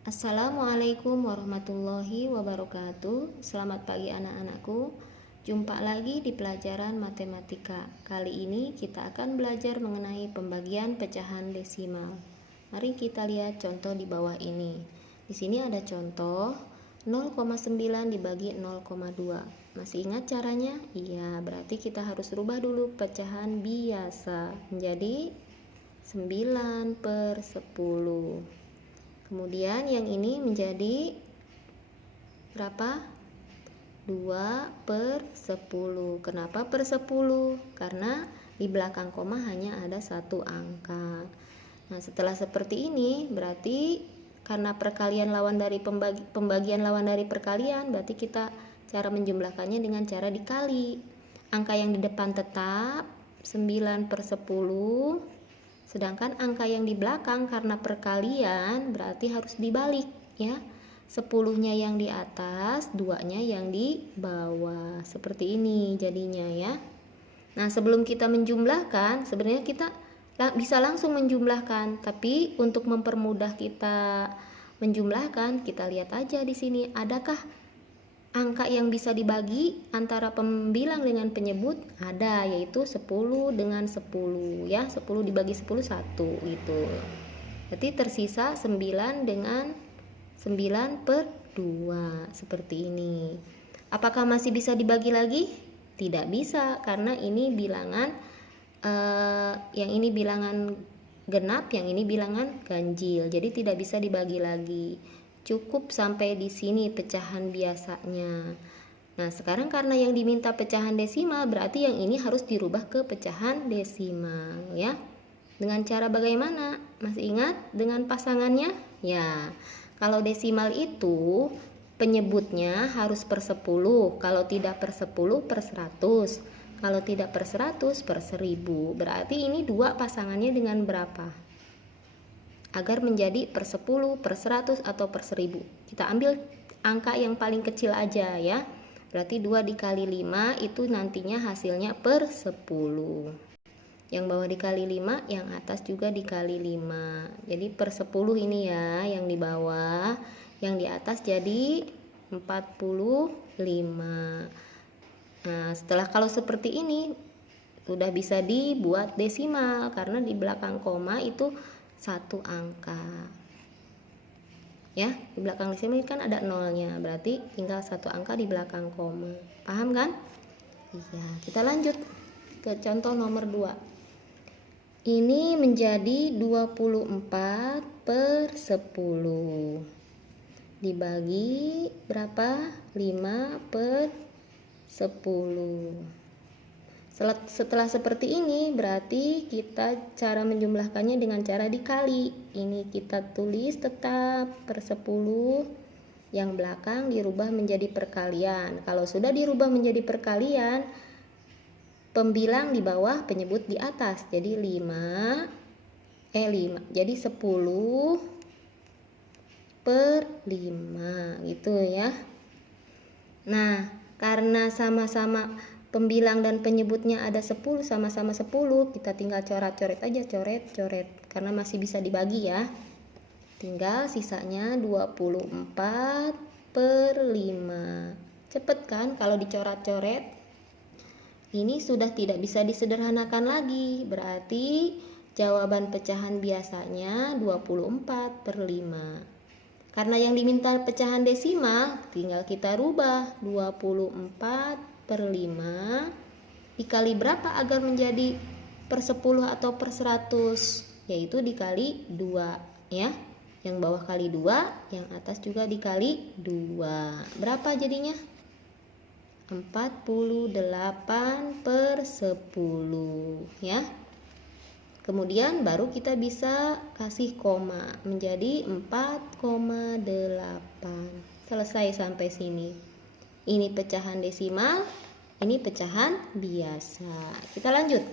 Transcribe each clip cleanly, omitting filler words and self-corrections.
Assalamualaikum warahmatullahi wabarakatuh. Selamat pagi anak-anakku. Jumpa lagi di pelajaran matematika. Kali ini kita akan belajar mengenai pembagian pecahan desimal. Mari kita lihat contoh di bawah ini. Di sini ada contoh 0,9 dibagi 0,2. Masih ingat caranya? Iya, berarti kita harus rubah dulu pecahan biasa menjadi 9/10. Kemudian yang ini menjadi berapa? 2/10. Kenapa per 10? Karena di belakang koma hanya ada satu angka. Nah, setelah seperti ini berarti karena perkalian lawan dari pembagian lawan dari perkalian, berarti kita cara menjumlahkannya dengan cara dikali. Angka yang di depan tetap 9/10. Sedangkan angka yang di belakang karena perkalian berarti harus dibalik ya. 10-nya yang di atas, 2-nya yang di bawah. Seperti ini jadinya ya. Nah, sebelum kita menjumlahkan, sebenarnya kita bisa langsung menjumlahkan, tapi untuk mempermudah kita menjumlahkan, kita lihat aja di sini adakah angka yang bisa dibagi antara pembilang dengan penyebut. Ada, yaitu 10 dengan 10 ya. 10 dibagi 10 1 gitu. Berarti tersisa 9 dengan 9/2 seperti ini. Apakah masih bisa dibagi lagi? Tidak bisa, karena ini bilangan yang ini bilangan genap, yang ini bilangan ganjil. Jadi tidak bisa dibagi lagi. Cukup sampai di sini pecahan biasanya. Nah, sekarang karena yang diminta pecahan desimal, berarti yang ini harus dirubah ke pecahan desimal ya. Dengan cara bagaimana? Masih ingat dengan pasangannya? Ya. Kalau desimal itu penyebutnya harus per 10. Kalau tidak per 10 per 100. Kalau tidak per 100 per 1000. Berarti ini dua pasangannya dengan berapa? Agar menjadi per 10, per 100 atau per 1000. Kita ambil angka yang paling kecil aja ya. Berarti 2 dikali 5 itu nantinya hasilnya per 10. Yang bawah dikali 5, yang atas juga dikali 5. Jadi per 10 ini ya yang di bawah, yang di atas jadi 45. Nah, setelah kalau seperti ini sudah bisa dibuat desimal karena di belakang koma itu satu angka ya. Di belakang desimal kan ada nolnya, berarti tinggal satu angka di belakang koma. Paham kan? Iya. Kita lanjut ke contoh nomor 2. Ini menjadi 24/10 dibagi berapa? 5/10. Setelah seperti ini berarti kita cara menjumlahkannya dengan cara dikali. Ini kita tulis tetap per 10, yang belakang dirubah menjadi perkalian. Kalau sudah dirubah menjadi perkalian, pembilang di bawah, penyebut di atas. Jadi 5. Jadi 10/5 gitu ya. Nah, karena sama-sama pembilang dan penyebutnya ada 10, sama-sama 10, kita tinggal coret-coret aja, coret-coret, karena masih bisa dibagi ya. Tinggal sisanya 24/5. Cepet kan kalau dicoret-coret? Ini sudah tidak bisa disederhanakan lagi, berarti jawaban pecahan biasanya 24/5. Karena yang diminta pecahan desimal, tinggal kita rubah 24/5 dikali berapa agar menjadi per 10 atau per 100, yaitu dikali 2 ya. Yang bawah kali 2, yang atas juga dikali 2. Berapa jadinya? 48/10 ya. Kemudian baru kita bisa kasih koma menjadi 4,8. Selesai sampai sini. Ini pecahan desimal, ini pecahan biasa. Kita lanjut.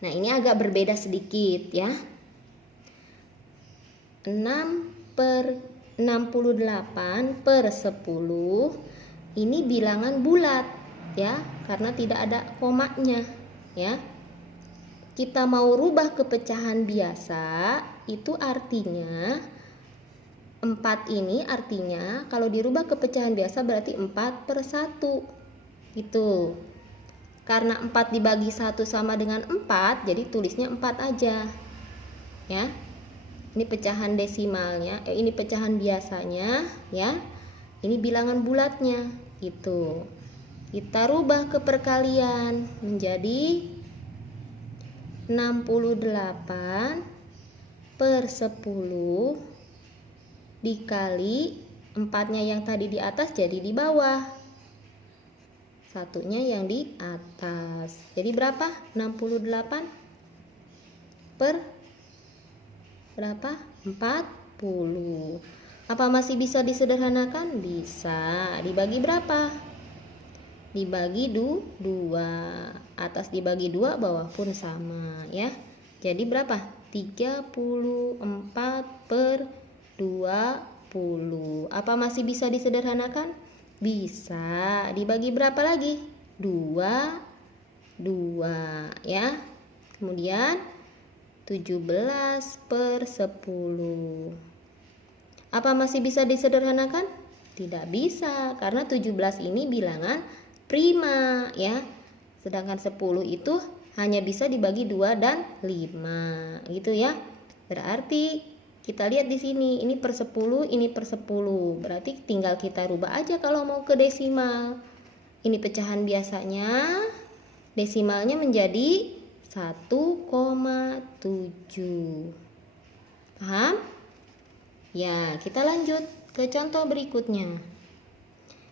Nah, ini agak berbeda sedikit ya. 6/68/10 ini bilangan bulat ya, karena tidak ada komanya ya. Kita mau rubah ke pecahan biasa, itu artinya 4 ini artinya kalau dirubah ke pecahan biasa berarti 4/1 gitu. Karena 4 dibagi 1 sama dengan 4, jadi tulisnya 4 aja ya. Ini pecahan desimalnya, ini pecahan biasanya ya. Ini bilangan bulatnya gitu. Kita rubah ke perkalian menjadi 68/10 dikali 4-nya yang tadi di atas jadi di bawah, 1-nya yang di atas. Jadi berapa? 68 per berapa? 40. Apa masih bisa disederhanakan? Bisa. Dibagi berapa? Dibagi 2. Atas dibagi 2, bawah pun sama ya. Jadi berapa? 34/20. Apa masih bisa disederhanakan? Bisa. Dibagi berapa lagi? 2 ya. Kemudian 17/10. Apa masih bisa disederhanakan? Tidak bisa, karena 17 ini bilangan prima ya. Sedangkan 10 itu hanya bisa dibagi 2 dan 5 gitu ya. Berarti kita lihat di sini, ini per 10, ini per 10. Berarti tinggal kita rubah aja kalau mau ke desimal. Ini pecahan biasanya, desimalnya menjadi 1,7. Paham? Ya, kita lanjut ke contoh berikutnya.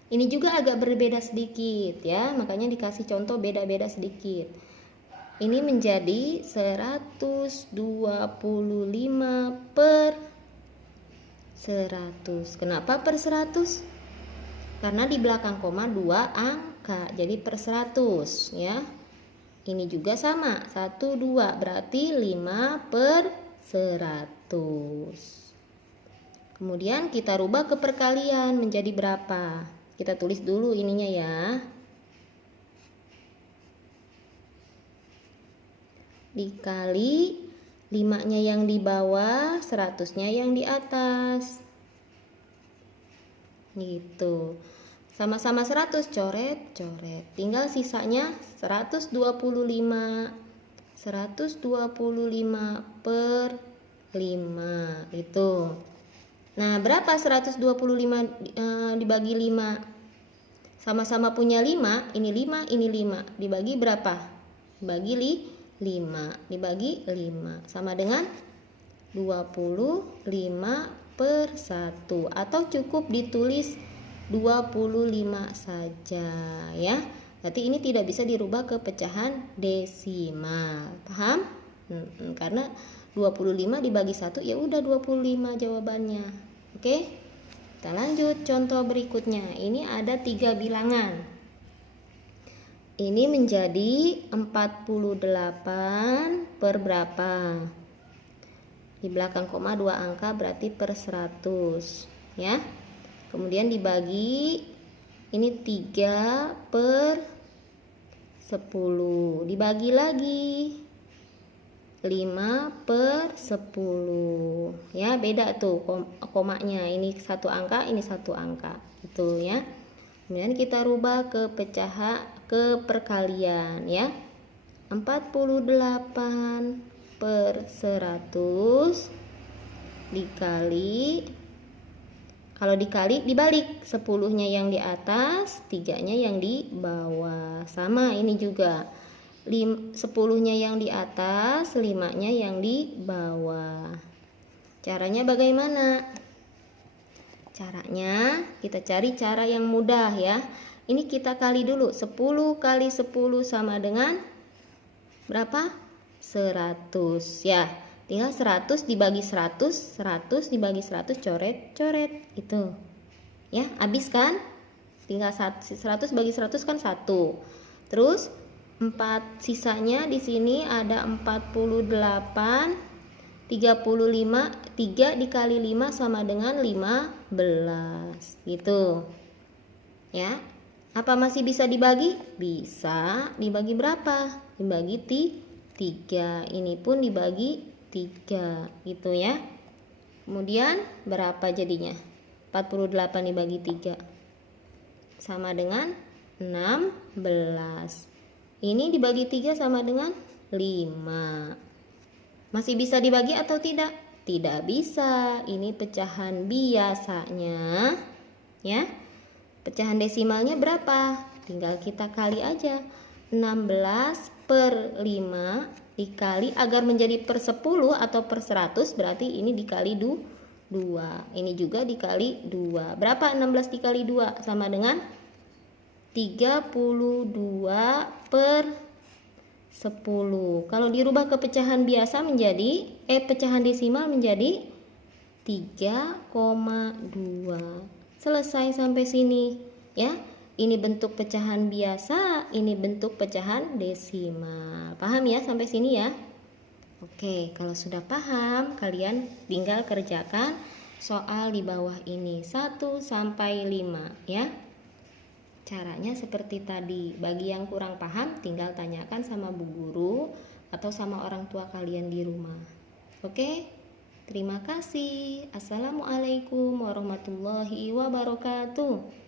Ini juga agak berbeda sedikit ya, makanya dikasih contoh beda-beda sedikit. Ini menjadi 125/100. Kenapa per 100? Karena di belakang koma 2 angka, jadi per 100 ya. Ini juga sama, 1, 2, berarti 5/100. Kemudian kita rubah ke perkalian menjadi berapa? Kita tulis dulu ininya ya. Dikali 5-nya yang di bawah, 100-nya yang di atas. Gitu. Sama-sama 100, coret. Tinggal sisanya 125. 125/5 gitu. Nah, berapa 125 dibagi 5? Sama-sama punya 5, ini 5, ini 5. Dibagi berapa? Dibagi 5. Dibagi 5 sama dengan 25/1, atau cukup ditulis 25 saja ya. Berarti ini tidak bisa dirubah ke pecahan desimal. Paham? Karena 25 dibagi 1 ya udah 25 jawabannya. Oke? Kita lanjut contoh berikutnya. Ini ada 3 bilangan. Ini menjadi 48 per berapa? Di belakang koma 2 angka berarti per 100 ya. Kemudian dibagi ini 3/10. Dibagi lagi 5/10 ya, beda tuh komanya, ini satu angka, ini satu angka gitu ya. Kemudian kita rubah ke perkalian ya. 48/100 dikali, kalau dikali dibalik, 10-nya yang di atas, 3-nya yang di bawah. Sama ini juga, 10-nya yang di atas, 5-nya yang di bawah. Caranya bagaimana? Caranya kita cari cara yang mudah ya. Ini kita kali dulu, 10 kali 10 sama dengan berapa? 100 ya. Tinggal 100 dibagi 100, 100 dibagi 100, coret itu ya, habis kan? Tinggal 100 bagi 100 kan 1. Terus 4 sisanya di sini ada 48, 35, 3 dikali 5 sama dengan 15 gitu ya. Apa masih bisa dibagi? Bisa. Dibagi berapa? Dibagi 3. Ini pun dibagi 3 gitu ya. Kemudian berapa jadinya? 48 dibagi 3 sama dengan 16. Ini dibagi 3 sama dengan 5. Masih bisa dibagi atau tidak? Tidak bisa. Ini pecahan biasanya. Ya. Pecahan desimalnya berapa? Tinggal kita kali aja. 16 per 5 dikali, agar menjadi per 10 atau per 100 berarti ini dikali 2. Ini juga dikali 2. Berapa 16 dikali 2? Sama dengan 32 per 10. Kalau dirubah ke pecahan biasa menjadi pecahan desimal menjadi 3,2. Selesai sampai sini ya. Ini bentuk pecahan biasa, ini bentuk pecahan desimal. Paham ya sampai sini ya? Oke, kalau sudah paham, kalian tinggal kerjakan soal di bawah ini 1 sampai 5 ya. Caranya seperti tadi. Bagi yang kurang paham, tinggal tanyakan sama bu guru atau sama orang tua kalian di rumah. Oke? Terima kasih. Assalamualaikum warahmatullahi wabarakatuh.